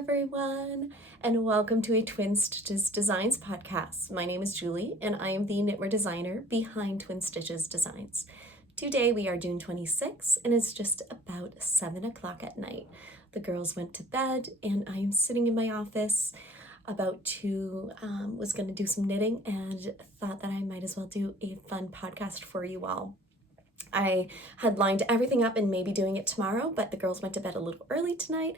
everyone, and welcome to a Twin Stitches Designs podcast. My name is Julie, and I am the knitwear designer behind Twin Stitches Designs. Today we are June 26th, and it's just about 7 o'clock at night. The girls went to bed, and I am sitting in my office about to, was going to do some knitting, and thought that I might as well do a fun podcast for you all. I had lined everything up and maybe doing it tomorrow, but the girls went to bed a little early tonight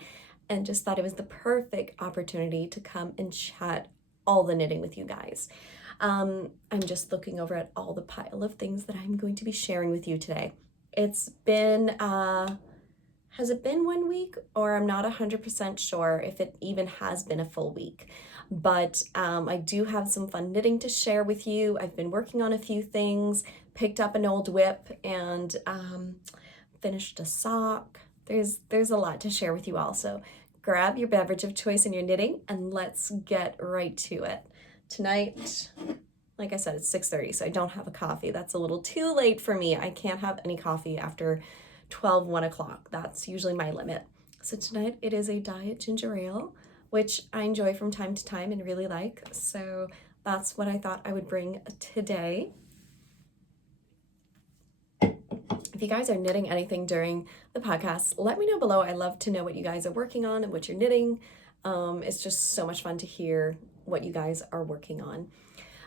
and just thought it was the perfect opportunity to come and chat all the knitting with you guys. I'm just looking over at all the pile of things that I'm going to be sharing with you today. It's been, has it been 1 week? Or I'm not 100% sure if it even has been a full week. But I do have some fun knitting to share with you. I've been working on a few things, picked up an old whip, and finished a sock. There's a lot to share with you all, so grab your beverage of choice in your knitting and let's get right to it. Tonight, like I said, it's 6:30, so I don't have a coffee. That's a little too late for me. I can't have any coffee after 1 o'clock. That's usually my limit. So tonight it is a diet ginger ale, which I enjoy from time to time and really like. So that's what I thought I would bring today. If you guys are knitting anything during the podcast, let me know below. I love to know what you guys are working on and what you're knitting. It's just so much fun to hear what you guys are working on.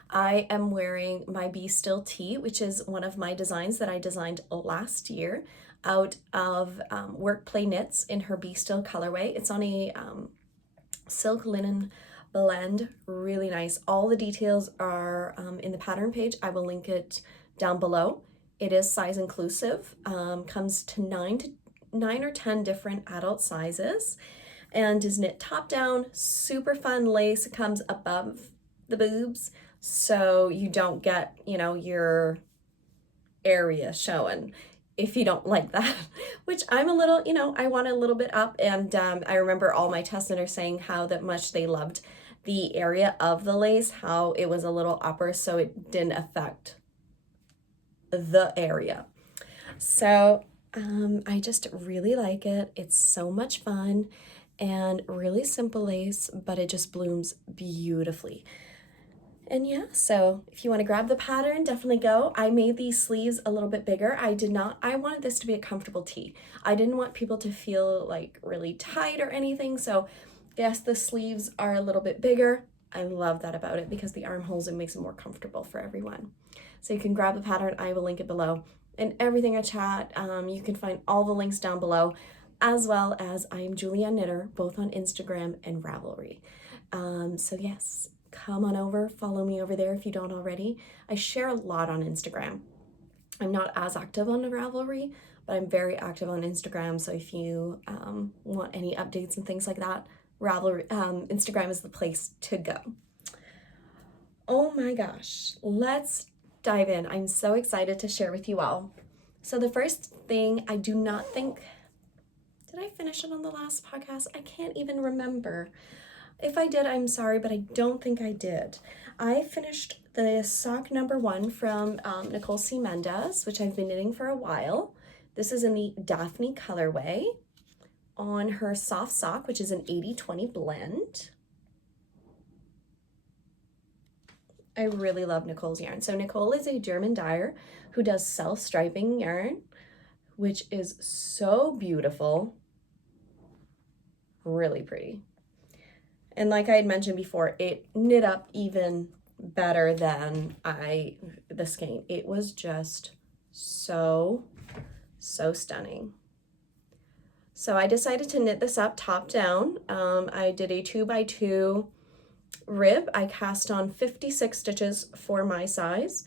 I am wearing my Be Still tee, which is one of my designs that I designed last year out of Work Play Knits in her Be Still colorway. It's on a silk linen blend, really nice. All the details are in the pattern page. I will link it down below. It is size inclusive, comes to 9 or 10 different adult sizes, and is knit top down, super fun lace. It comes above the boobs, so you don't get, your area showing if you don't like that, which I'm a little, I want a little bit up, and I remember all my test knitters saying how that much they loved the area of the lace, how it was a little upper, so it didn't affect the area. So I just really like it. It's so much fun and really simple lace, but it just blooms beautifully. And yeah, so if you want to grab the pattern, definitely go. I made these sleeves a little bit bigger. I wanted this to be a comfortable tee. I didn't want people to feel like really tight or anything. So yes, the sleeves are a little bit bigger. I love that about it because the armholes, it makes it more comfortable for everyone. So you can grab the pattern. I will link it below. And everything I chat, you can find all the links down below, as well as I am Julia Knitter, both on Instagram and Ravelry. So yes, come on over, follow me over there if you don't already. I share a lot on Instagram. I'm not as active on Ravelry, but I'm very active on Instagram. So if you want any updates and things like that, Ravelry, Instagram is the place to go. Oh my gosh, let's dive in. I'm so excited to share with you all. So the first thing, I do not think, did I finish it on the last podcast? I can't even remember. If I did, I'm sorry, but I don't think I did. I finished the sock number 1 from Nicole C Mendoza, which I've been knitting for a while. This is in the Daphne colorway on her soft sock, which is an 80-20 blend. I really love Nicole's yarn. So Nicole is a German dyer who does self-striping yarn, which is so beautiful, really pretty. And like I had mentioned before, it knit up even better than the skein. It was just so stunning. So I decided to knit this up top down. I did a 2x2 rib. I cast on 56 stitches for my size.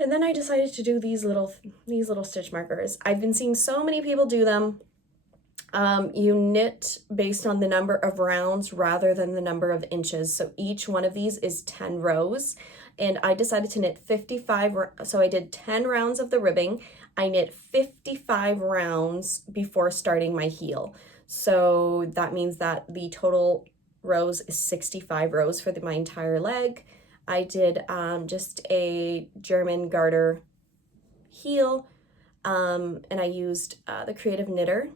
And then I decided to do these little stitch markers. I've been seeing so many people do them. You knit based on the number of rounds rather than the number of inches. So each one of these is 10 rows. And I decided to knit 55, so I did 10 rounds of the ribbing. I knit 55 rounds before starting my heel. So that means that the total rows is 65 rows for my entire leg. I did just a German garter heel, and I used the Creative Knitter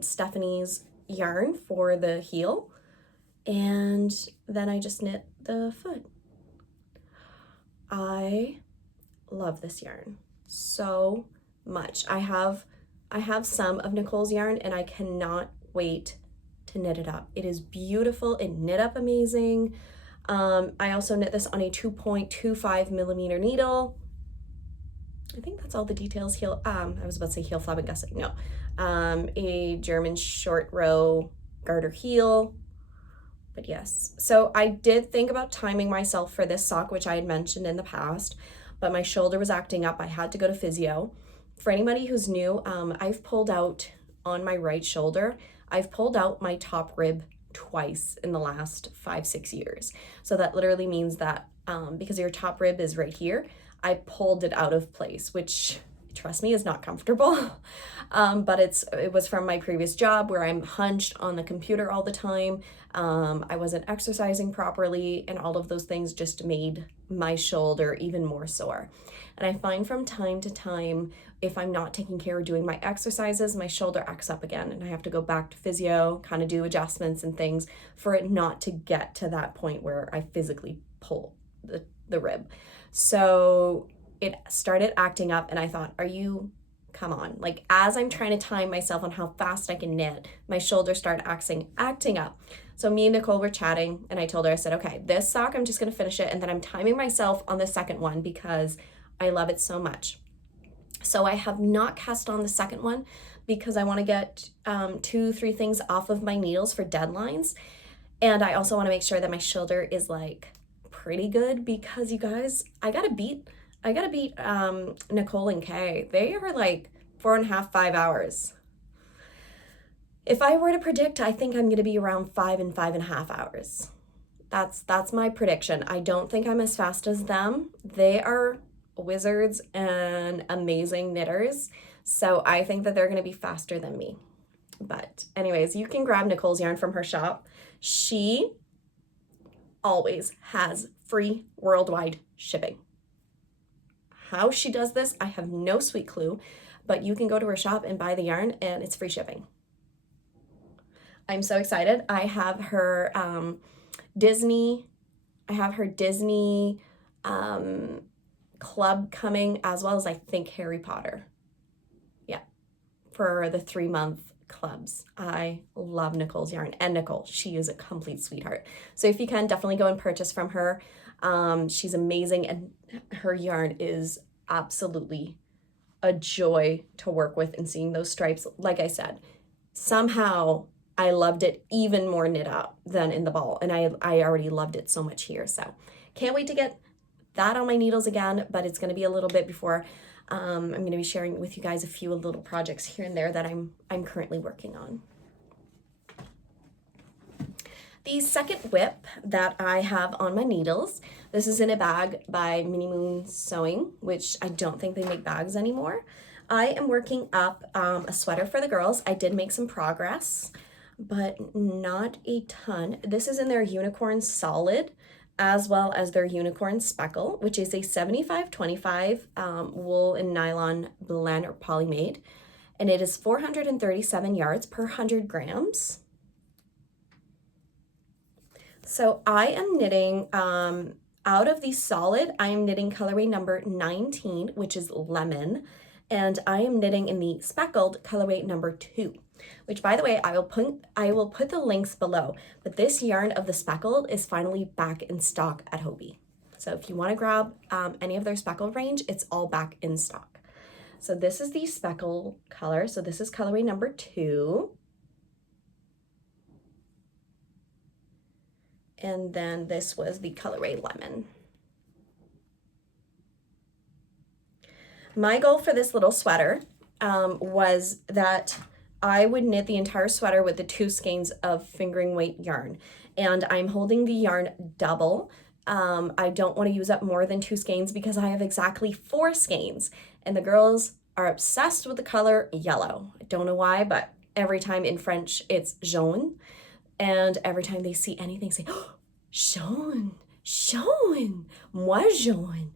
Stephanie's yarn for the heel, and then I just knit the foot. I love this yarn so much. I have some of Nicole's yarn and I cannot wait to knit it up. It is beautiful. It knit up amazing. I also knit this on a 2.25 millimeter needle. I think that's all the details. I was about to say heel flap and gusset. No. A German short row garter heel. But yes, so I did think about timing myself for this sock, which I had mentioned in the past, but my shoulder was acting up. I had to go to physio. For anybody who's new, I've pulled out on my right shoulder, I've pulled out my top rib twice in the last 5-6 years. So that literally means that because your top rib is right here, I pulled it out of place, which, trust me, is not comfortable. But it was from my previous job where I'm hunched on the computer all the time. I wasn't exercising properly, and all of those things just made my shoulder even more sore. And I find from time to time, if I'm not taking care of doing my exercises, my shoulder acts up again, and I have to go back to physio, kind of do adjustments and things for it not to get to that point where I physically pull the rib. So it started acting up, and I thought, come on. Like, as I'm trying to time myself on how fast I can knit, my shoulders started acting up. So me and Nicole were chatting, and I told her, I said, okay, this sock, I'm just going to finish it, and then I'm timing myself on the second one because I love it so much. So I have not cast on the second one because I want to get 2-3 things off of my needles for deadlines. And I also want to make sure that my shoulder is like pretty good, because you guys, I gotta beat Nicole and Kay. They are like 4.5-5 hours. If I were to predict, I think I'm gonna be around 5 and 5.5 hours. That's my prediction. I don't think I'm as fast as them. They are wizards and amazing knitters, so I think that they're gonna be faster than me. But anyways, you can grab Nicole's yarn from her shop. She always has free worldwide shipping. How she does this, I have no sweet clue, but you can go to her shop and buy the yarn and it's free shipping. I'm so excited. I have her Disney club coming, as well as I think Harry Potter. Yeah, for the 3-month clubs. I love Nicole's yarn, and Nicole, she is a complete sweetheart. So if you can, definitely go and purchase from her. She's amazing, and her yarn is absolutely a joy to work with, and seeing those stripes, like I said, somehow I loved it even more knit up than in the ball, and I already loved it so much here. So can't wait to get that on my needles again, but it's going to be a little bit before. I'm going to be sharing with you guys a few little projects here and there that I'm currently working on. The second whip that I have on my needles, this is in a bag by Mini Moon Sewing, which I don't think they make bags anymore. I am working up a sweater for the girls. I did make some progress, but not a ton. This is in their Unicorn Solid, as well as their Unicorn Speckle, which is a 75/25 wool and nylon blend or polymade, and it is 437 yards per 100 grams. So I am knitting, out of the solid, I am knitting colorway number 19, which is lemon, and I am knitting in the speckled colorway number 2. Which, by the way, I will put the links below, but this yarn of the speckled is finally back in stock at Hobbii. So if you want to grab any of their speckled range, it's all back in stock. So this is the speckle color. So this is colorway number 2. And then this was the colorway lemon. My goal for this little sweater was that I would knit the entire sweater with the 2 skeins of fingering weight yarn, and I'm holding the yarn double. I don't want to use up more than 2 skeins because I have exactly 4 skeins, and the girls are obsessed with the color yellow. I don't know why, but every time in French it's jaune, and every time they see anything, say, oh, jaune, jaune, moi jaune,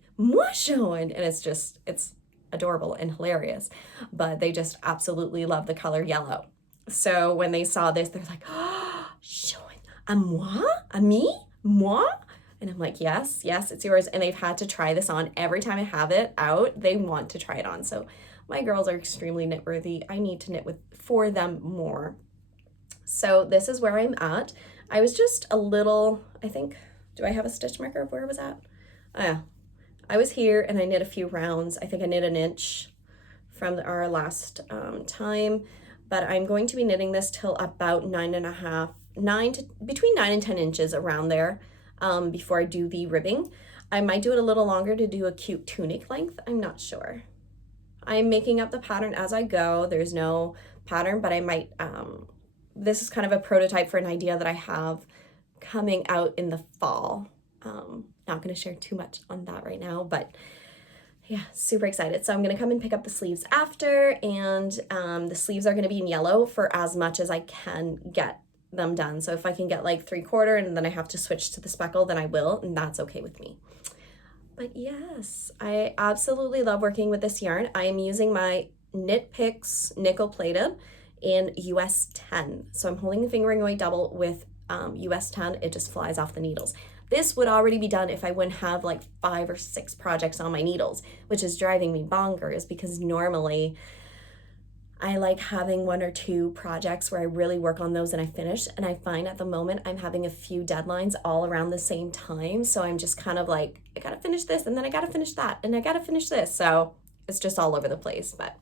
and it's adorable and hilarious, but they just absolutely love the color yellow. So when they saw this, they're like, oh, showing a moi? A me? Moi? And I'm like, yes, it's yours. And they've had to try this on. Every time I have it out, they want to try it on. So my girls are extremely knit worthy. I need to knit for them more. So this is where I'm at. I was just a little, I think, do I have a stitch marker of where I was at? Oh yeah, I was here and I knit a few rounds. I think I knit an inch from our last time, but I'm going to be knitting this till about between 9 and 10 inches around there before I do the ribbing. I might do it a little longer to do a cute tunic length. I'm not sure. I'm making up the pattern as I go. There's no pattern, but I might, this is kind of a prototype for an idea that I have coming out in the fall. Not going to share too much on that right now, but yeah, super excited. So I'm going to come and pick up the sleeves after, and the sleeves are going to be in yellow for as much as I can get them done. So if I can get like 3/4 and then I have to switch to the speckle, then I will, and that's okay with me. But yes, I absolutely love working with this yarn. I am using my Knit Picks nickel plated in US 10. So I'm holding the fingering weight double with US 10. It just flies off the needles. This would already be done if I wouldn't have like 5 or 6 projects on my needles, which is driving me bonkers because normally I like having 1 or 2 projects where I really work on those and I finish. And I find at the moment I'm having a few deadlines all around the same time. So I'm just kind of like, I gotta finish this and then I gotta finish that and I gotta finish this. So it's just all over the place, but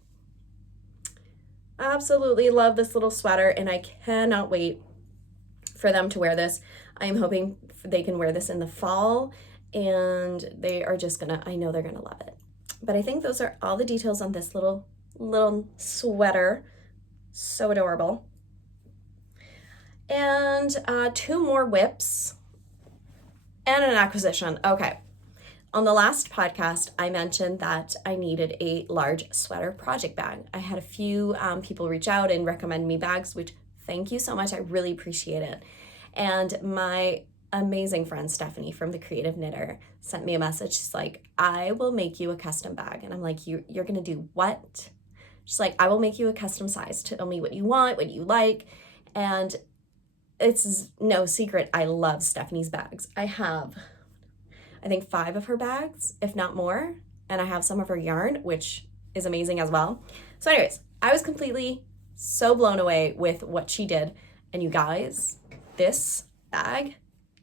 absolutely love this little sweater and I cannot wait for them to wear this. I am hoping they can wear this in the fall and they are just gonna, I know they're gonna love it. But I think those are all the details on this little sweater. So adorable. And 2 more whips and an acquisition. Okay. On the last podcast, I mentioned that I needed a large sweater project bag. I had a few people reach out and recommend me bags, which thank you so much. I really appreciate it. And my amazing friend Stephanie from The Creative Knitter sent me a message. She's like, I will make you a custom bag. And I'm like, you're going to do what? She's like, I will make you a custom size. Tell me what you want, what you like. And it's no secret, I love Stephanie's bags. I have, I think 5 of her bags, if not more. And I have some of her yarn, which is amazing as well. So anyways, I was completely so blown away with what she did. And you guys, this bag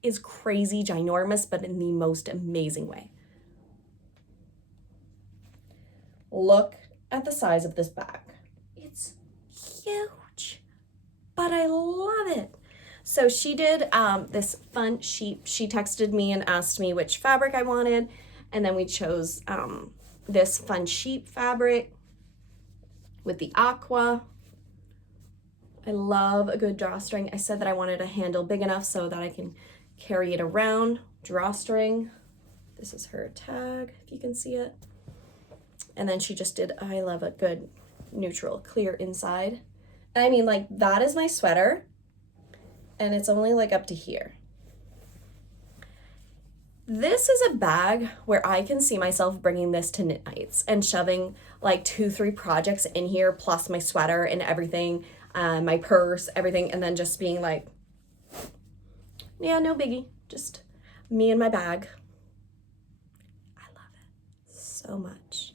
is crazy ginormous, but in the most amazing way. Look at the size of this bag. It's huge, but I love it. So she did this fun sheep. She texted me and asked me which fabric I wanted, and then we chose this fun sheep fabric with the aqua. I love a good drawstring. I said that I wanted a handle big enough so that I can carry it around. Drawstring. This is her tag, if you can see it. And then she just did, I love a good neutral clear inside. I mean, like, that is my sweater, and it's only like up to here. This is a bag where I can see myself bringing this to knit nights and shoving like 2-3 projects in here, plus my sweater and everything, my purse, everything, and then just being like, yeah, no biggie, just me and my bag. I love it so much.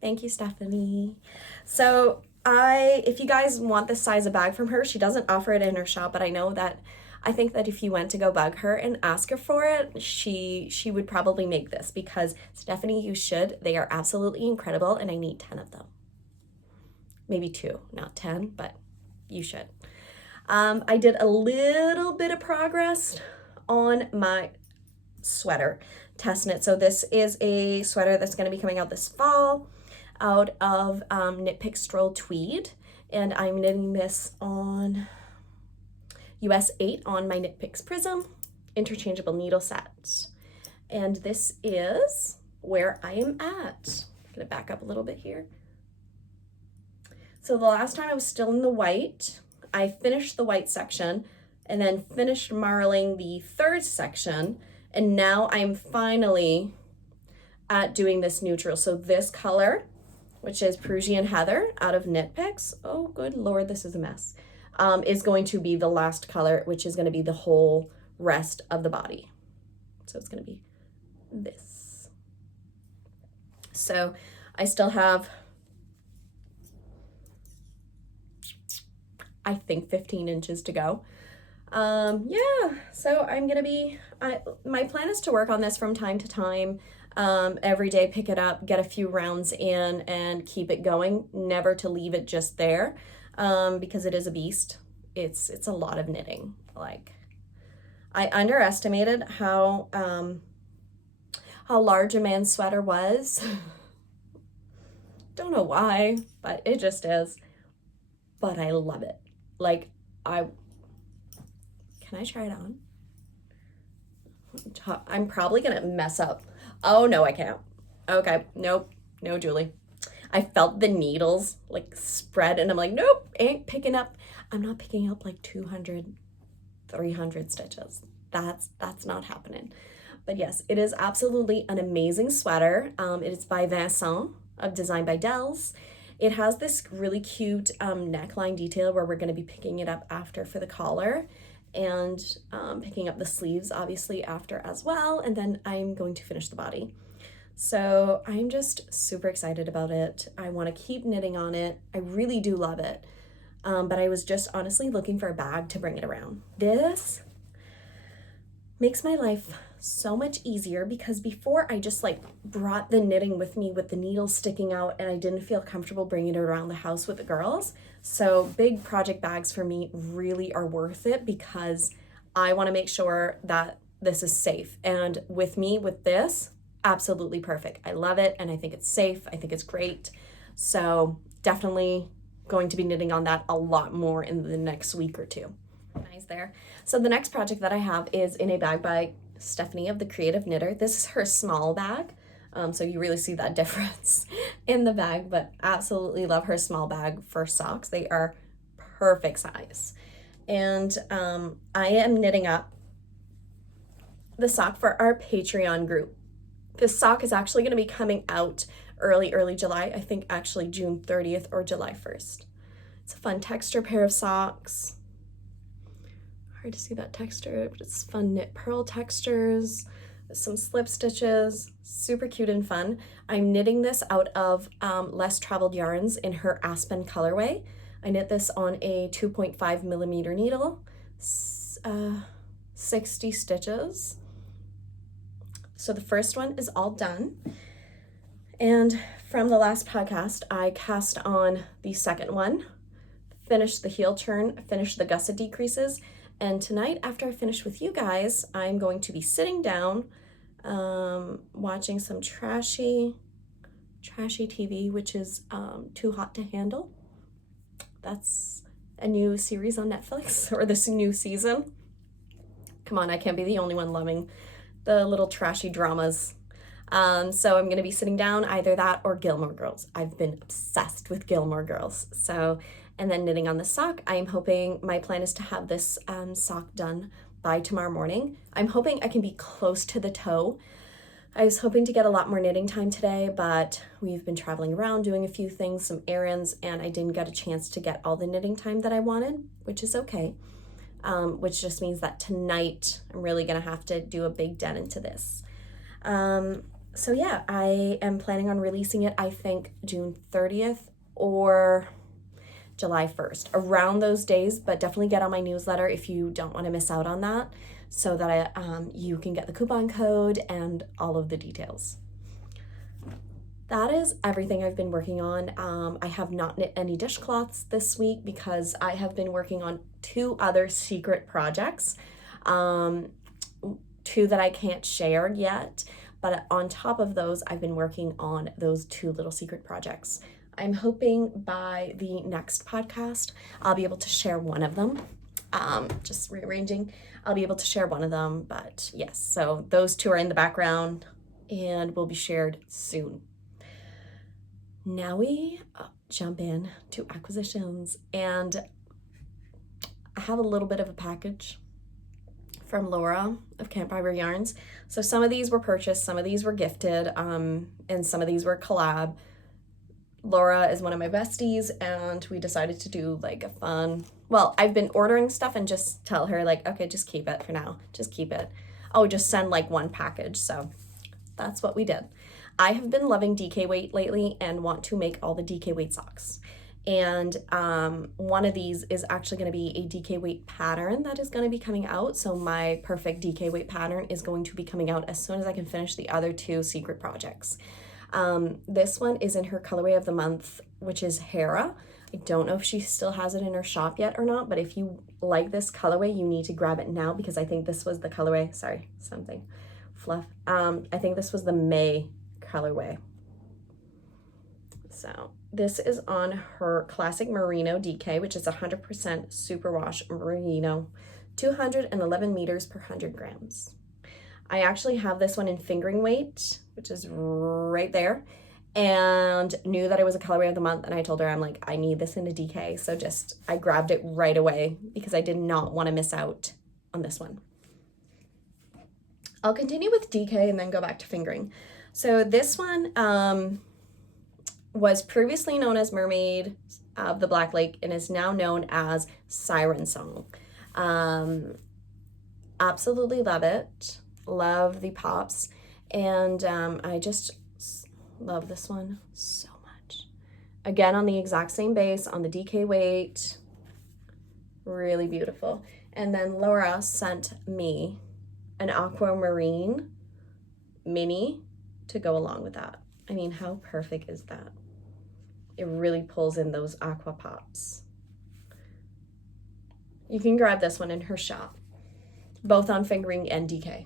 Thank you, Stephanie. So if you guys want this size of bag from her, she doesn't offer it in her shop, but I think that if you went to go bug her and ask her for it, she would probably make this, because Stephanie, you should. They are absolutely incredible, and I need 10 of them. Maybe 2, not 10, but you should. I did a little bit of progress on my sweater test knit. So this is a sweater that's going to be coming out this fall out of Knit Pick Stroll Tweed, and I'm knitting this on US 8 on my Knit Picks Prism interchangeable needle set. And this is where I am at. I'm gonna back up a little bit here. So the last time I was still in the white. I finished the white section and then finished marling the 3rd section, and now I'm finally at doing this neutral. So this color which is Perusian Heather out of Knit Picks. Oh, good Lord, this is a mess. Is going to be the last color, which is going to be the whole rest of the body. So it's going to be this. So I still have, I think, 15 inches to go. Yeah, so I'm gonna be, my plan is to work on this from time to time, every day, pick it up, get a few rounds in, and keep it going, never to leave it just there, because it is a beast. It's a lot of knitting. Like, I underestimated how large a man's sweater was. Don't know why, but it just is. But I love it. Like, can I try it on? I'm probably gonna mess up. Oh no, I can't. Okay, nope, no, Julie. I felt the needles like spread and I'm like, nope, ain't picking up. I'm not picking up like 200, 300 stitches. That's not happening. But yes, it is absolutely an amazing sweater. It is by Vincent, designed by Delz. It has this really cute neckline detail where we're going to be picking it up after for the collar, and picking up the sleeves obviously after as well, and then I'm going to finish the body. So I'm just super excited about it. I want to keep knitting on it. I really do love it. But I was just honestly looking for a bag to bring it around. This makes my life so much easier, because before I just like brought the knitting with me with the needles sticking out and I didn't feel comfortable bringing it around the house with the girls. So big project bags for me really are worth it, because I want to make sure that this is safe. And with me, with this, absolutely perfect. I love it and I think it's safe. I think it's great. So definitely going to be knitting on that a lot more in the next week or two. Nice there. So the next project that I have is in a bag by Stephanie of the Creative Knitter. This is her small bag, so you really see that difference in the bag, but absolutely love her small bag for socks. They are perfect size. And I am knitting up the sock for our Patreon group. This sock is actually going to be coming out early July. I think actually June 30th or July 1st. It's a fun texture pair of socks. Hard to see that texture, but it's fun knit purl textures, some slip stitches, super cute and fun. I'm knitting this out of Less Traveled Yarns in her Aspen colorway. I knit this on a 2.5 millimeter needle, 60 stitches. So the first one is all done. And from the last podcast, I cast on the second one, finished the heel turn, finished the gusset decreases. And tonight, after I finish with you guys, I'm going to be sitting down, watching some trashy TV, which is Too Hot to Handle. That's a new series on Netflix, or this new season. Come on, I can't be the only one loving the little trashy dramas. So I'm going to be sitting down, either that or Gilmore Girls. I've been obsessed with Gilmore Girls. So, and then knitting on the sock. I'm hoping, my plan is to have this sock done by tomorrow morning. I'm hoping I can be close to the toe. I was hoping to get a lot more knitting time today, but we've been traveling around doing a few things, some errands, and I didn't get a chance to get all the knitting time that I wanted, which is okay. Which just means that tonight I'm really gonna have to do a big dent into this. So yeah, I am planning on releasing it, I think June 30th or July 1st, around those days, but definitely get on my newsletter if you don't want to miss out on that, so that you can get the coupon code and all of the details. That is everything I've been working on. I have not knit any dishcloths this week because I have been working on 2 other secret projects, 2 that I can't share yet, but on top of those, I've been working on those 2 little secret projects. I'm hoping by the next podcast, I'll be able to share one of them. Just rearranging, I'll be able to share one of them, but yes, so those 2 are in the background and will be shared soon. Now we jump in to acquisitions, and I have a little bit of a package from Laura of Campfire Yarns. So some of these were purchased, some of these were gifted, and some of these were collab. Laura is one of my besties, and we decided to do like a fun, well, I've been ordering stuff and just tell her like, okay, just keep it for now. Just keep it. Oh, just send like one package. So that's what we did. I have been loving DK weight lately and want to make all the DK weight socks. And one of these is actually going to be a DK weight pattern that is going to be coming out. So my perfect DK weight pattern is going to be coming out as soon as I can finish the other two secret projects. This one is in her colorway of the month, which is Hera. I don't know if she still has it in her shop yet or not, but if you like this colorway, you need to grab it now because I think this was the colorway. Sorry, something fluff. I think this was the May colorway. So this is on her classic merino DK, which is 100% superwash merino, 211 meters per 100 grams. I actually have this one in fingering weight, which is right there, and knew that it was a colorway of the month, and I told her, I'm like, I need this in a DK, so I grabbed it right away because I did not want to miss out on this one. I'll continue with DK and then go back to fingering. So this one was previously known as Mermaid of the Black Lake and is now known as Siren Song. Absolutely love it. Love the pops, and I just love this one so much. Again, on the exact same base, on the DK weight, really beautiful. And then Laura sent me an aquamarine mini to go along with that. I mean, how perfect is that? It really pulls in those aqua pops. You can grab this one in her shop, both on fingering and DK.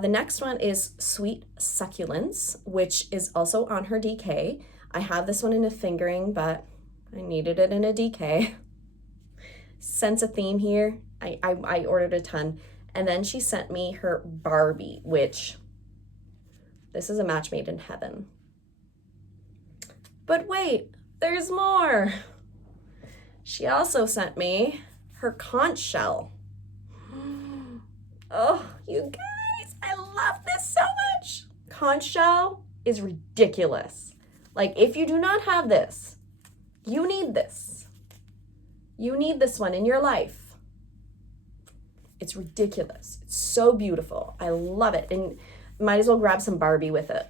The next one is Sweet Succulents, which is also on her DK. I have this one in a fingering, but I needed it in a DK. Sense a theme here. I ordered a ton. And then she sent me her Barbie, which this is a match made in heaven. But wait, there's more. She also sent me her conch shell. Oh, you guys, I love this so much. Conch shell is ridiculous. Like, if you do not have this, you need this. You need this one in your life. It's ridiculous. It's so beautiful. I love it. And might as well grab some Barbie with it.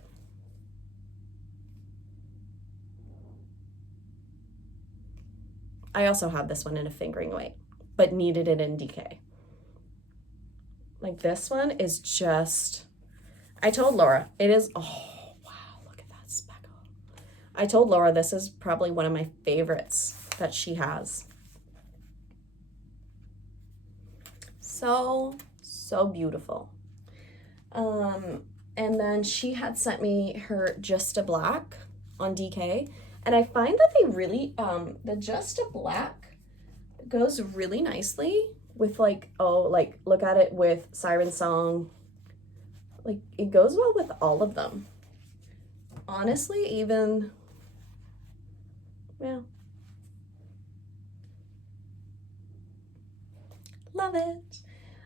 I also have this one in a fingering weight, but needed it in DK. Like, this one is just, I told Laura, it is, oh, wow, look at that speckle. I told Laura this is probably one of my favorites that she has. So, so beautiful. And then she had sent me her Just a Black on DK. And I find that they really, the Just a Black goes really nicely with like, oh, like look at it with Siren Song. Like, it goes well with all of them. Honestly, even, yeah. Love it.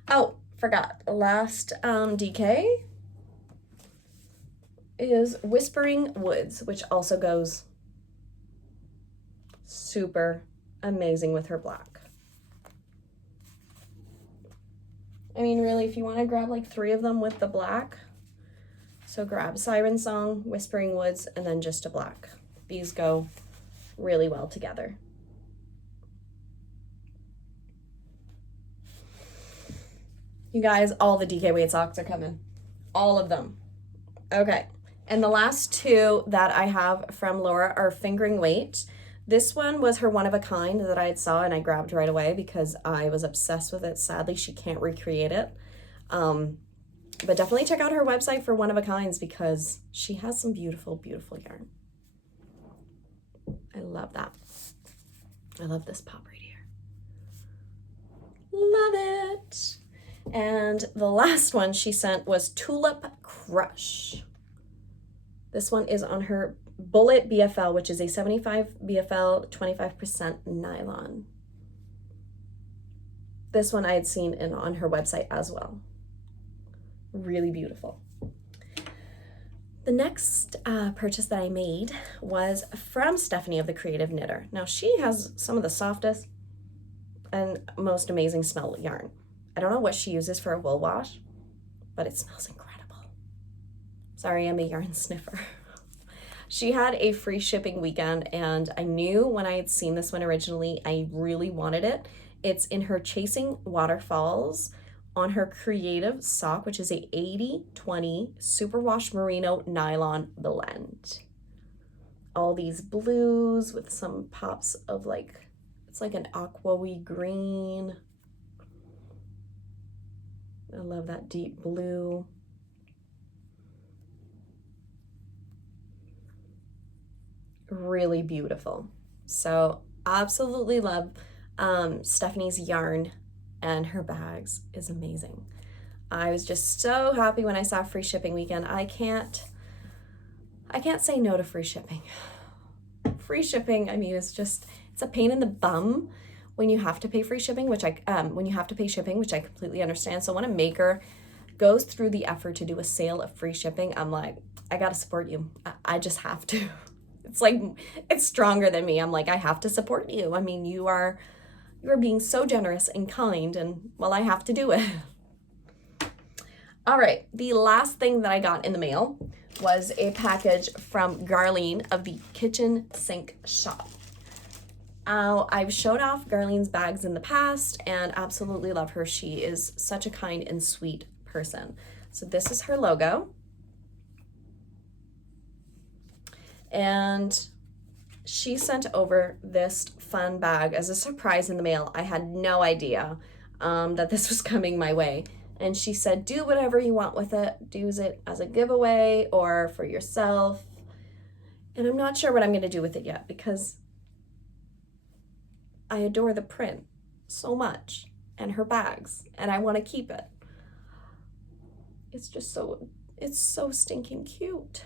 Oh, forgot. Last DK is Whispering Woods, which also goes super amazing with her black. I mean, really, if you want to grab like 3 of them with the black, so grab Siren Song, Whispering Woods, and then Just a Black. These go really well together. You guys, all the DK weight socks are coming. All of them. Okay. And the last 2 that I have from Laura are fingering weight. This one was her one of a kind that I had saw and I grabbed right away because I was obsessed with it. Sadly, she can't recreate it. But definitely check out her website for one of a kinds because she has some beautiful, beautiful yarn. I love that. I love this pop right here. Love it. And the last one she sent was Tulip Crush. This one is on her Bullet BFL, which is a 75 BFL, 25% nylon. This one I had seen on her website as well. Really beautiful. The next purchase that I made was from Stephanie of the Creative Knitter. Now she has some of the softest and most amazing smell yarn. I don't know what she uses for a wool wash, but it smells incredible. Sorry, I'm a yarn sniffer. She had a free shipping weekend, and I knew when I had seen this one originally, I really wanted it. It's in her Chasing Waterfalls on her Creative sock, which is a 80/20 superwash merino nylon blend. All these blues with some pops of like, it's like an aqua-y green. I love that deep blue. Really beautiful. So absolutely love Stephanie's yarn, and her bags is amazing. I was just so happy when I saw free shipping weekend. I can't say no to free shipping. Free shipping, I mean, it's a pain in the bum when you have to pay free shipping, which when you have to pay shipping, which I completely understand. So when a maker goes through the effort to do a sale of free shipping, I'm like, I gotta support you. I just have to. It's like, it's stronger than me. I'm like, I have to support you. I mean, you are being so generous and kind, and well, I have to do it. All right, the last thing that I got in the mail was a package from Garlene of the Kitchen Sink Shop. I've showed off Garlene's bags in the past and absolutely love her. She is such a kind and sweet person. So this is her logo. And she sent over this fun bag as a surprise in the mail. I had no idea that this was coming my way. And she said, do whatever you want with it. Use it as a giveaway or for yourself. And I'm not sure what I'm going to do with it yet because I adore the print so much and her bags, and I want to keep it. It's so stinking cute.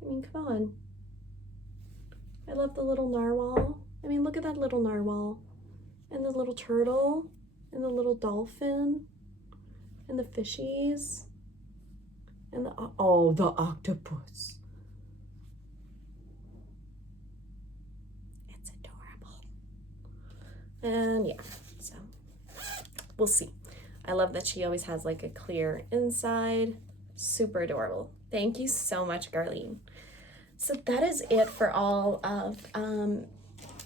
I mean, come on. I love the little narwhal. I mean, look at that little narwhal. And the little turtle. And the little dolphin. And the fishies. And the octopus. It's adorable. And yeah, so we'll see. I love that she always has like a clear inside. Super adorable. Thank you so much, Garlene. So that is it for all of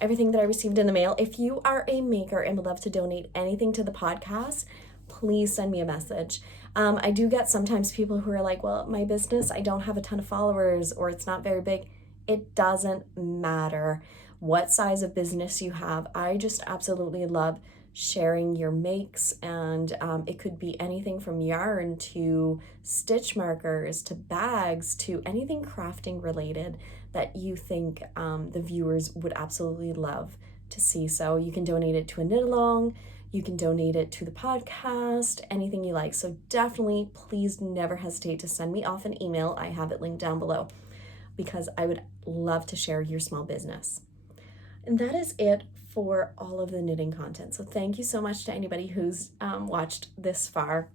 everything that I received in the mail. If you are a maker and would love to donate anything to the podcast, please send me a message. I do get sometimes people who are like, well, my business, I don't have a ton of followers or it's not very big. It doesn't matter what size of business you have. I just absolutely love sharing your makes, and it could be anything from yarn to stitch markers to bags to anything crafting related that you think the viewers would absolutely love to see. So you can donate it to a knit along, you can donate it to the podcast, anything you like. So definitely, please never hesitate to send me off an email. I have it linked down below because I would love to share your small business. And that is it for all of the knitting content. So thank you so much to anybody who's watched this far.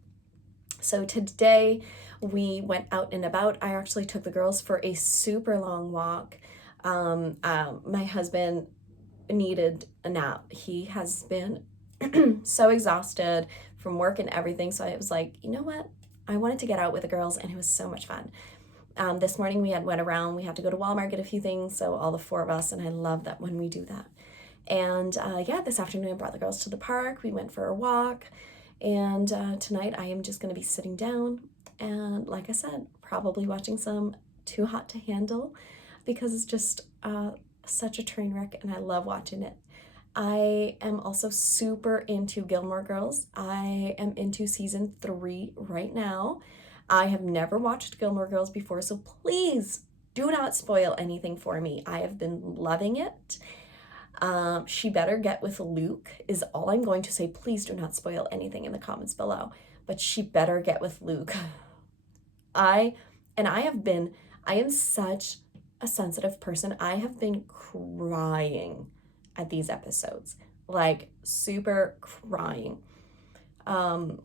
So today we went out and about. I actually took the girls for a super long walk. My husband needed a nap. He has been so exhausted from work and everything. So I was like, you know what? I wanted to get out with the girls, and it was so much fun. This morning we went around. We had to go to Walmart, get a few things. So all the four of us, and I love that when we do that. And yeah, this afternoon I brought the girls to the park. We went for a walk, and tonight I am just going to be sitting down and, like I said, probably watching some Too Hot to Handle because it's just such a train wreck and I love watching it. I am also super into Gilmore Girls. I am into season 3 right now. I have never watched Gilmore Girls before, so please do not spoil anything for me. I have been loving it. She better get with Luke is all I'm going to say. Please do not spoil anything in the comments below, but she better get with Luke. I am such a sensitive person. I have been crying at these episodes, like super crying. I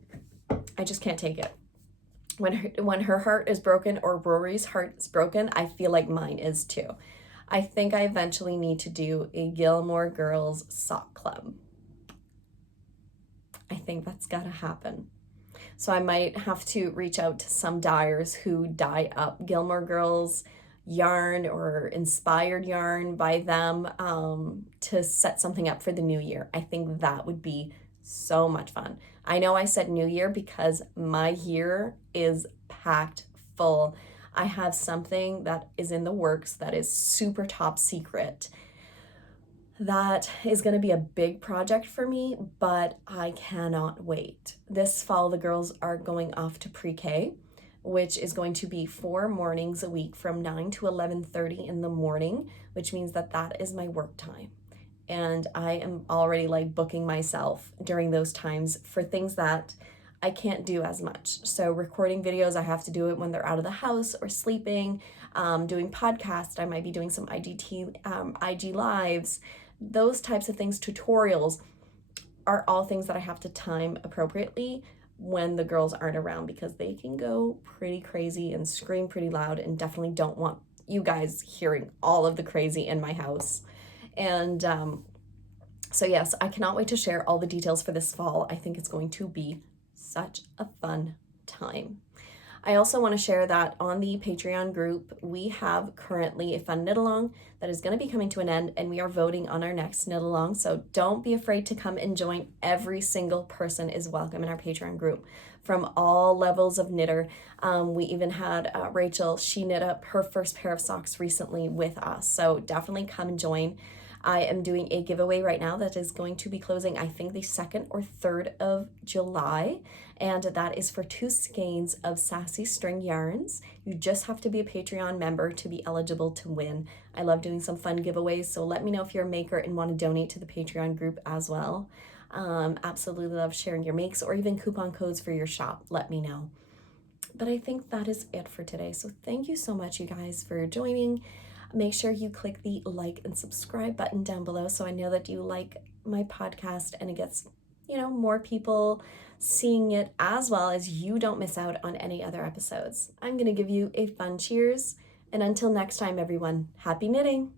just can't take it. when her heart is broken or Rory's heart is broken, I feel like mine is too. I think I eventually need to do a Gilmore Girls sock club. I think that's gotta happen. So I might have to reach out to some dyers who dye up Gilmore Girls yarn or inspired yarn by them, to set something up for the new year. I think that would be so much fun. I know I said new year because my year is packed full. I have something that is in the works that is super top secret. That is going to be a big project for me, but I cannot wait. This fall, the girls are going off to pre-K, which is going to be 4 mornings a week from 9 to 11:30 in the morning, which means that that is my work time. And I am already like booking myself during those times for things that I can't do as much. So recording videos, I have to do it when they're out of the house or sleeping. Doing podcasts, I might be doing some IG lives. Those types of things, tutorials, are all things that I have to time appropriately when the girls aren't around, because they can go pretty crazy and scream pretty loud, and definitely don't want you guys hearing all of the crazy in my house. And so yes, I cannot wait to share all the details for this fall. I think it's going to be such a fun time. I also want to share that on the Patreon group, we have currently a fun knit along that is going to be coming to an end, and we are voting on our next knit along. So don't be afraid to come and join. Every single person is welcome in our Patreon group from all levels of knitter. We even had Rachel, she knit up her first pair of socks recently with us. So definitely come and join. I am doing a giveaway right now that is going to be closing, I think, the 2nd or 3rd of July. And that is for 2 skeins of Sassy String yarns. You just have to be a Patreon member to be eligible to win. I love doing some fun giveaways, so let me know if you're a maker and want to donate to the Patreon group as well. Absolutely love sharing your makes or even coupon codes for your shop. Let me know. But I think that is it for today. So thank you so much, you guys, for joining. Make sure you click the like and subscribe button down below so I know that you like my podcast and it gets, more people seeing it, as well as you don't miss out on any other episodes. I'm going to give you a fun cheers. And until next time, everyone, happy knitting!